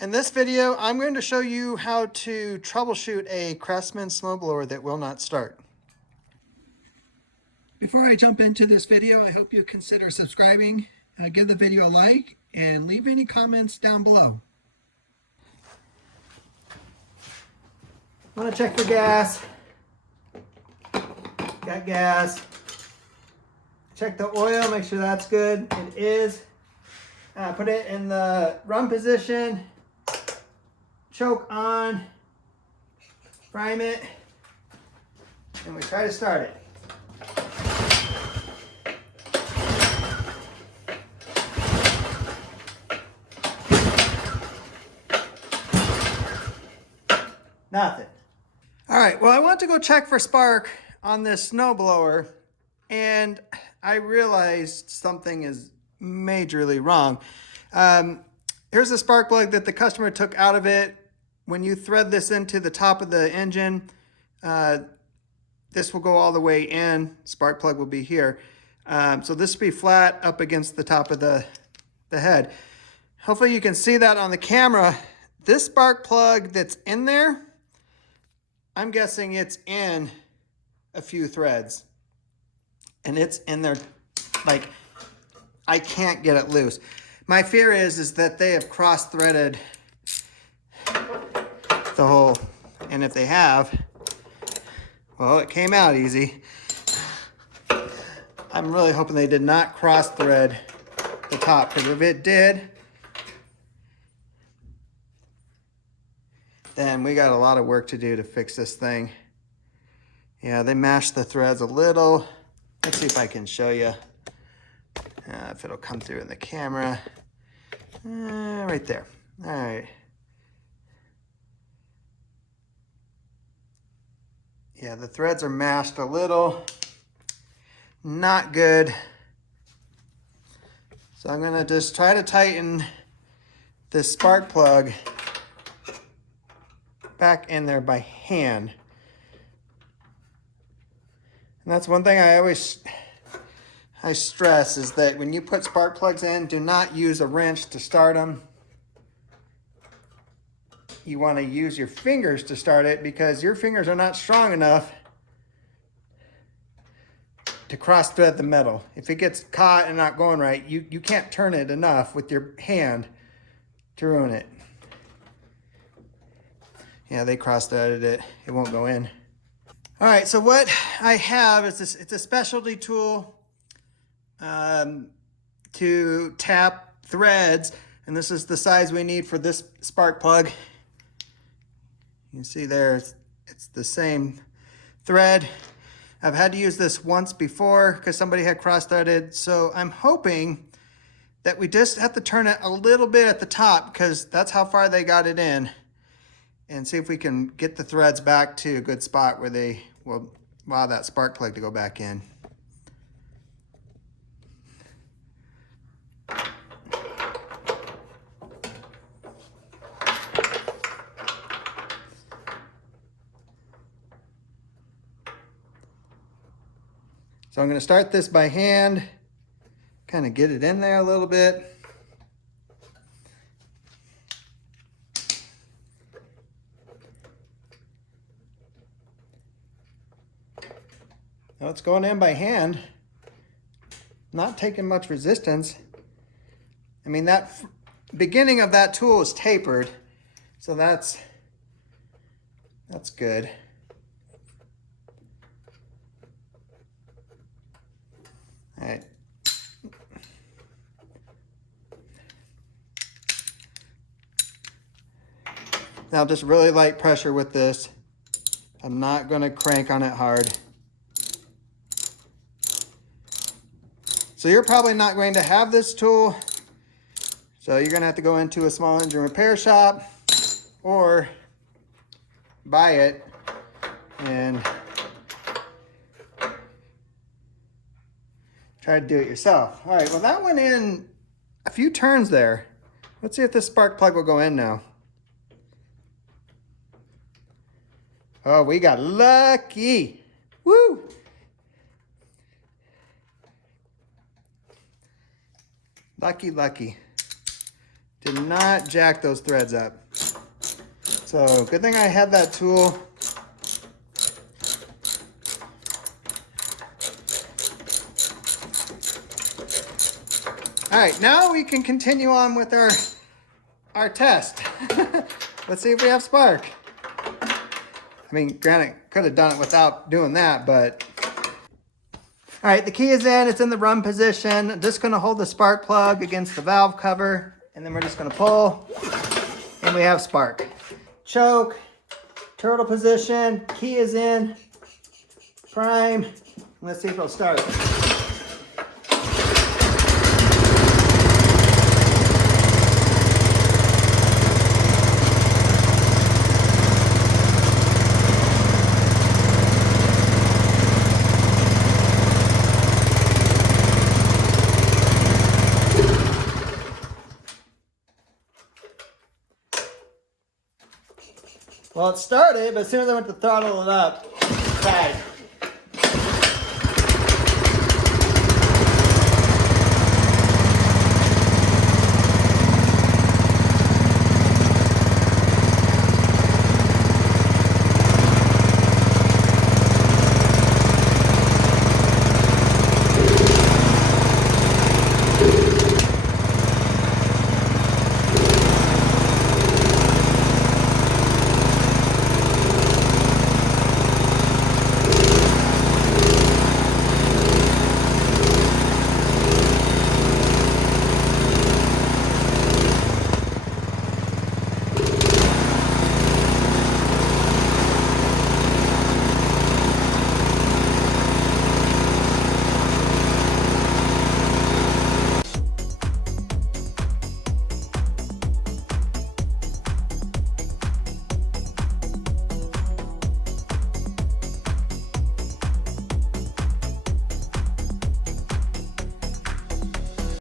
In this video, I'm going to show you how to troubleshoot a Craftsman snowblower that will not start. Before I jump into this video, I hope you consider subscribing, give the video a like, and leave any comments down below. I'm going to check for gas. Got gas. Check the oil, make sure that's good. It is. Put it in the run position. Choke on. Prime it. And we try to start it. Nothing. All right, well, I want to go check for spark on this snowblower, and I realized something is majorly wrong. Here's the spark plug that the customer took out of it. When you thread this into the top of the engine, this will go all the way in. Spark plug will be here. So this will be flat up against the top of the head. Hopefully you can see that on the camera. This spark plug that's in there, I'm guessing it's in a few threads. And it's in there, like, I can't get it loose. My fear is that they have cross-threaded the whole, and if they have, well, it came out easy. I'm really hoping they did not cross-thread the top, because if it did, then we got a lot of work to do to fix this thing. Yeah, they mashed the threads a little. Let's see if I can show you if it'll come through in the camera. Right there. All right. Yeah, the threads are mashed a little. Not good. So I'm gonna just try to tighten this spark plug back in there by hand. And that's one thing I stress is that when you put spark plugs in, do not use a wrench to start them. You want to use your fingers to start it because your fingers are not strong enough to cross thread the metal. If it gets caught and not going right, you can't turn it enough with your hand to ruin it. Yeah, they cross-threaded it. It won't go in. All right, so what I have is this. It's a specialty tool to tap threads, and this is the size we need for this spark plug. You can see there, it's the same thread. I've had to use this once before because somebody had cross-threaded, so I'm hoping that we just have to turn it a little bit at the top because that's how far they got it in. And see if we can get the threads back to a good spot where they will allow that spark plug to go back in. So I'm going to start this by hand, kind of get it in there a little bit. Now it's going in by hand, not taking much resistance. I mean, that beginning of that tool is tapered, so that's good. All right. Now just really light pressure with this. I'm not going to crank on it hard. So you're probably not going to have this tool. So you're going to have to go into a small engine repair shop or buy it and try to do it yourself. All right, well that went in a few turns there. Let's see if this spark plug will go in now. Oh, we got lucky. Woo! Lucky, lucky. did not jack those threads up. So good thing I had that tool. All right, now we can continue on with our test. Let's see if we have spark. I mean, granted, could have done it without doing that, but. All right, the key is in, it's in the run position. I'm just gonna hold the spark plug against the valve cover, and then we're just gonna pull, and we have spark. Choke, turtle position, key is in, prime. Let's see if it'll start. Well, it started, but as soon as I went to throttle it up, it died.